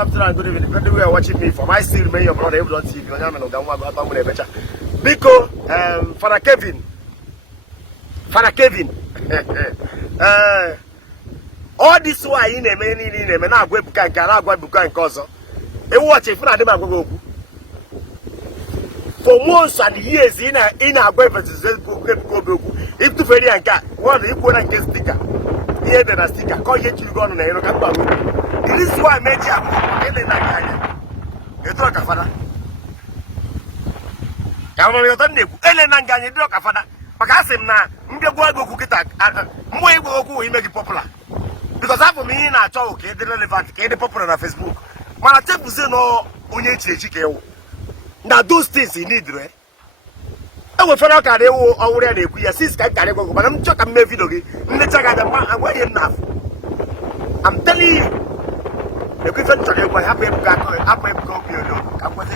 afternoon, and good evening. Depending where you are watching me from, I still remain your brother Ebuka TV. Biko, Father Kevin. All this why in a man, now go Ebuka and Kozo. And watch it for the for months and years in a web if to very and cat, one equal and get sticker. Here than a sticker, call yet you gone on a this is why I made you a drug father. I'm only a Ellen and Gany drug father. But I say now, go cook it we make it popular. Because after me in a talk, the relevant, the popular on Facebook. When I take to no Unity. Now those things you need, right? I will find out that they will already be a sister, but I'm talking about video. Enough. I'm telling you, the Christian church will have a copy of it. I want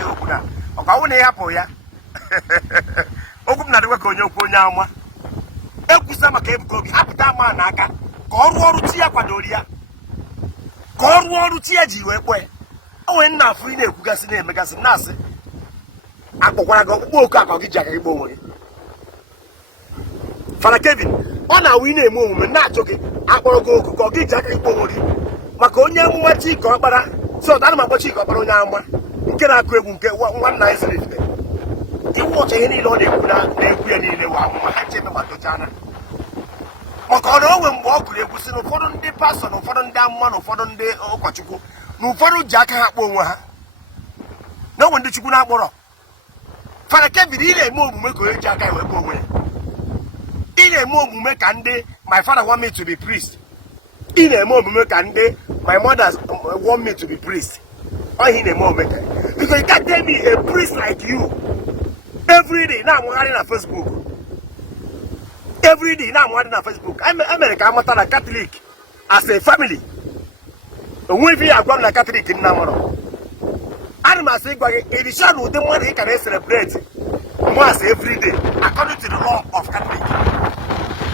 to help you. Open the work on your Ponyama. Ekusama came to be happy that man. I can call Warutia Padoria. Call Warutia Jiwe. Oh, enough we know Gasine because Nasi. I go Father Kevin, on our winning movement, not joking. I go get Jackie Bowdy. Maconia Muachi, so that my Bachi Caparona. You cannot get one nice lift. You watch any Lord, they could not make any one. Macono when walk, they will see no foreign day person, or foreign damn one, or foreign day or Quachuco. No foreign Jack Hapoa. No one did you not borrow. Father Kevin, in a move, make a jack away. In a move, make and day, my father want me to be priest. In a move, make and day, my mother want me to be priest. Or in a moment. Because you can't tell me a priest like you. Every day, now I'm running on Facebook. Every day, now I'm running on Facebook. I'm American, I'm a Catholic. As a family. We are going like Catholic in Namoro. I say, edition with the money can celebrate once every day, according to the law of Catholic.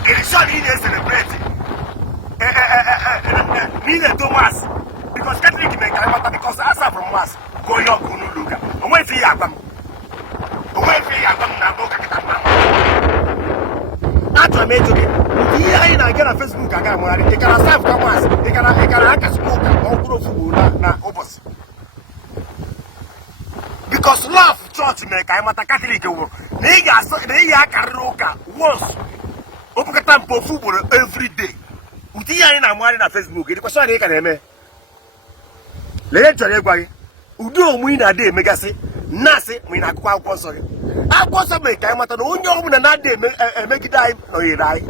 Edition he celebrate neither do mass because Catholic make matter because answer from mass go your kunu luka. Away for Yagam. Away for Yagam now go that's what I made to get. Here I get a Facebook, I got money. They can serve Kamas, they can act as smoker or grow food na opposite. Because love church make I'm a Catholic. They are Karoka once. Open for football every day. Utia in a morning on Facebook. It was sorry, can I? Later, everybody. Udo win a day, make us say, Nasi, when I quite was sorry. I was a make I'm at an own and that day make it die or you die.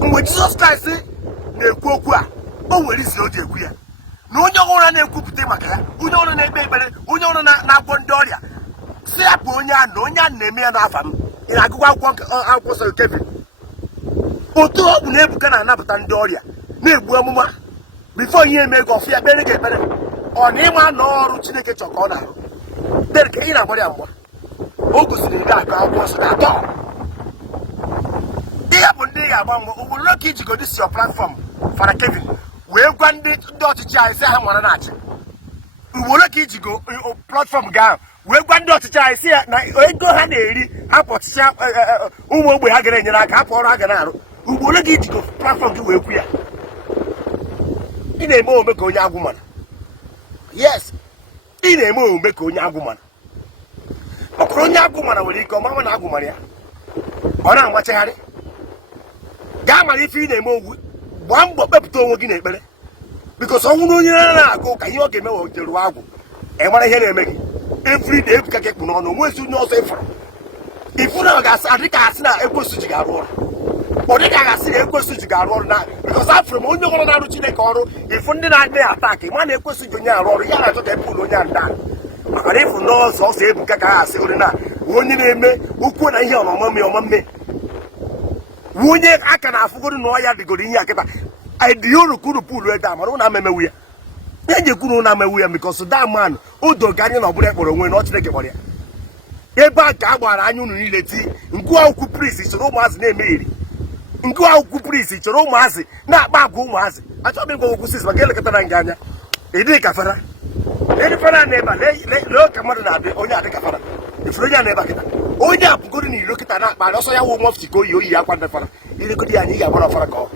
When Jesus Christ say, the Quokua, oh, what is your dear? No one on cook Timaka, who don't know baby, who don't know Bondoria. See a ponya, no one name me an affam. In a good walk out was a Kevin. Oto Nebukan and Napatandoria. Nebuama. Before you make off your belly get better. Or Nema no Chineke Chocona. Then came a Moriamwa. August in that was at all. They have one day about who lucky to go this your platform for a Kevin. We're going to child say I'm on an we will look to go platform down. We're going to child say, go hand a pot sharp, who will be hugging in a cap or Haganaro. We will look to go platform to where we are. In a moment, go young woman. Yes, in a moment, go young woman. A cronya woman will come on Agumania. On I'm watching Harry. Gamma if you name one pepto working it better. Because I go can you get me to Rago? And when I hear them every day, we can get on where you know safer. If you know gas, I think I see a question to Garo. But I see a question to Garo now because I'm from only one out of Chinecoro. If one night they attack him, one question to Yaro, Yana to the Pulo Yan. I live for no so say Bukaka, Silina. One name, who could I hear on mommy or mommy? Would I can afford to know I had to go in Yakata. I do could pull it down. I don't know where. Then you couldn't know where because that man, who don't get no break or when not take about it. A bad cowboy, I knew it. Go out, priest, it's Roma's name. Go out, priest, it's Roma's, not Babumas. I thought people who says Magella Catangana. ịdị ka fara ịdị fara na-eba lee ka mmadụ na-adị onye adị ka fara ifuru onye na-eba kịta onye apụgoro na iro kịta na-akpa ọsọ ya wụ nwafti ka oyi akwa ndị fara ilegodi ya anyị ga-agbara fara ka ọ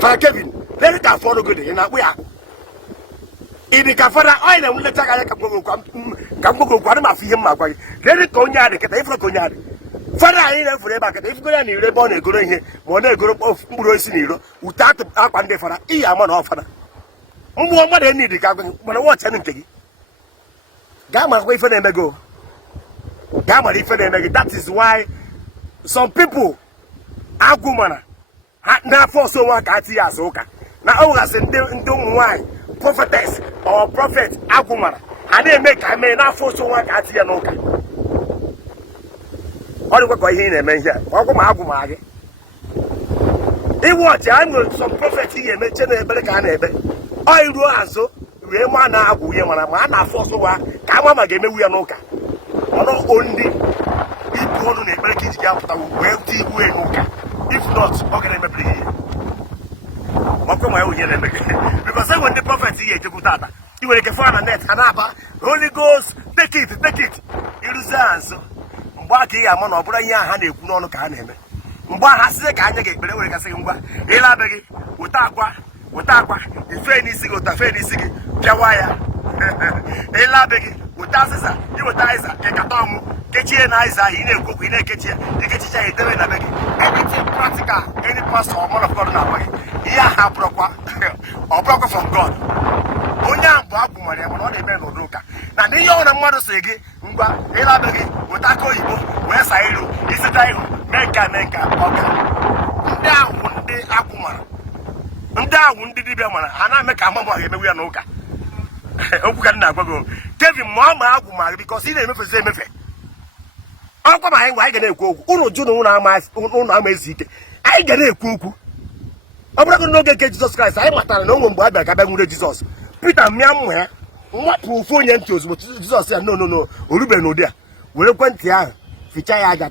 fara Kevin lee ka afọ ọnụgode ị na-akpụ ya ịdị ka fara onye na-enweleta anya ka mgbogo okwu adị m afọ ihe mma gwa gị lee ka onye adị kịta ifuru ka onye adị fara anyị na-efuru ebe a kịta ifugoro ya na iro ebe ọ na-egoro ihe ma ọ na-egoro mkpụrụ osisi na iro ute akwa ndị fara iyi ama na ọ fara mgbe mmadụ enyi dị ka gbara wọchị nke gị gaa makwa ife na-eme gị gaa mara ife na-eme gị. That is why some people agwụ mana ha n'afọ ọsọ nwa ka ati ya asụ ụka na ọ gasị ndị ụmụ nwaanyị prophetess or prophet agwụ mana a na-eme ka mee n'afọ ọsọ nwa ka ati ya n'ụka. Ọ dịkwa ka ihe ị na-eme ihe ọgwụ ma agwụ ma gị iwe ọchị a nwere some prophet ị ga-eme che na-ebere ka a na-ebe ọ iruo azụ wee ma na-agwụ ihe mana ma a na-afọ ọsọ nwa ka ama ma ga-emewu ya n'ụka ọnụ ndị ibu ọnụ na ekpere ka iji ga-apụta wee dị iwu n'ụka if not ọ ga na-emebiri ihe ọkụ ma ya onye na-eme gị because enwe ndị prọfet ihe echekwu tata i nwere ike fụa na net ha na-aba Holy Ghost take it ịrụzie ha nso mgbe aka ị ga-ama na ọ bụrụ ihe ahụ ha na-ekwu n'ọnụ ka ha na-eme mgbe ha sizie ka anya ga-ekpere were gasị gị ngwa ịlabeghị weta akwa ife n'isi gị ụta fe n'isi gị pịawa ya ịlabeghị weta azịza iweta azịza ịkata ọnwụ kechie na azịza ahụ ị na-ekwu okwu ị na-ekechi ya ikechicha ya edebe na be gị everything practical any pastor or man of God na-agwa gị ihe ahụ abụrụkwa from God onye ahụ bụ abụ mara ya mana ọ na-eme n'ụdị ụka na n'ihe ọbụla mmadụ sị gị ngwa ịlabeghị weta aka oyibo wee saa iru isita ihu mee nka ọka ndị ahụ ndị akwụ mara ndị ahụ ndị dibịa mara ha na-eme ka ama ga-emewu ya n'ụka okwu ka m na-agwa gị Kevin ma ọ ma agwụ ma bikos ị na-emefezi emefe ọkwa ma anyị gwa anyị ga na-ekwu okwu ụnụ jụ na ụnụ ama ezi ike anyị ga na-ekwu okwu ọ bụrụ n'oge nke Jizọs Kraịst anyị matara na onwe mgbe a bịara ka bịa nwere Jizọs Pita mịa mma ya nwapụ ofu onye ntị ozugbo Jizọs ya no orubeghị n'ụdị a were ekwentị ahụ fichaa ya aja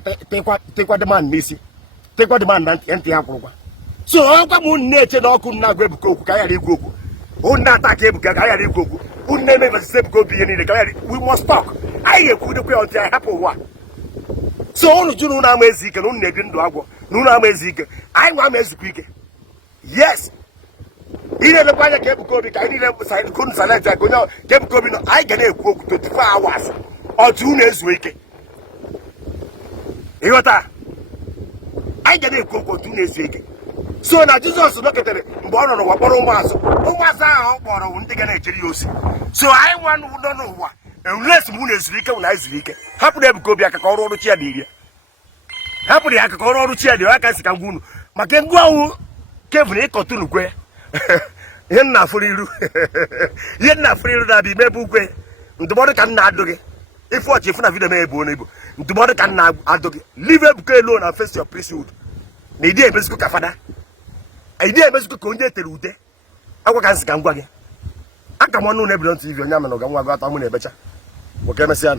tekwa demand n'isi tekwa demand na ntị ya kwụrụkwa so ọkwa m unu na-eche na ọkụ na-agwa Ebuka okwu ka anyị ghara ikwu okwu unu na-ata aka Ebuka ka anyị ghara ikwu okwu unu na-emebasisi Ebuka Obi ihe niile ka anyị we must talk anyị ga-ekwudekwa ya ọtụ anyị hapụ ụwa so unu jụ na unu ama ezi ike na unu na-ebi ndụ agwọ na unu ama ezi ike anyị nwa ama ezikwa ike yes ị na-elekwa anya ka Ebuka Obi ka anyị niile unu salent ya ka onye ka Ebuka Obi nọ anyị ga na-ekwu okwu 24 hours otu unu ezuo ike ịghọta anyị ga na-ekwu okwu otu unu ezuo ike so na Jizọs nọketere mgbe ọ nọ n'ụwa kpọrọ ụmụazụ ahụ ọ kpọrọ ndị ga na-ejere ya ozi so anyị nwa nọ n'ụwa enwere mgbe unu ezuru ike na anyị zuru ike hapụrụ Ebuka Obi aka ka ọrụ chi ya dị iri hapụrụ ya aka ka ọrụ chi ya dị aka si ka ngwa unu maka ngwa ọnwụ Kevin ịkọtụnụ kwe ihe nna afụrụ iru na-abịa ime ebe ukwe ndụmọdụ ka m na-adụ gị ife ọchị ifu na vidio mee ebu n'Igbo ndụmọdụ ka m na-adụ gị leave Ebuka alone and face your priesthood na ịdị emezikọ ka fada ịdị emezikọ ka onye etere ude agwa ka nsị ka ngwa gị aka m ọnụ na ebido ntị ivi onye amana ga nwa gị atọ mụ na-ebecha nwoke emesịa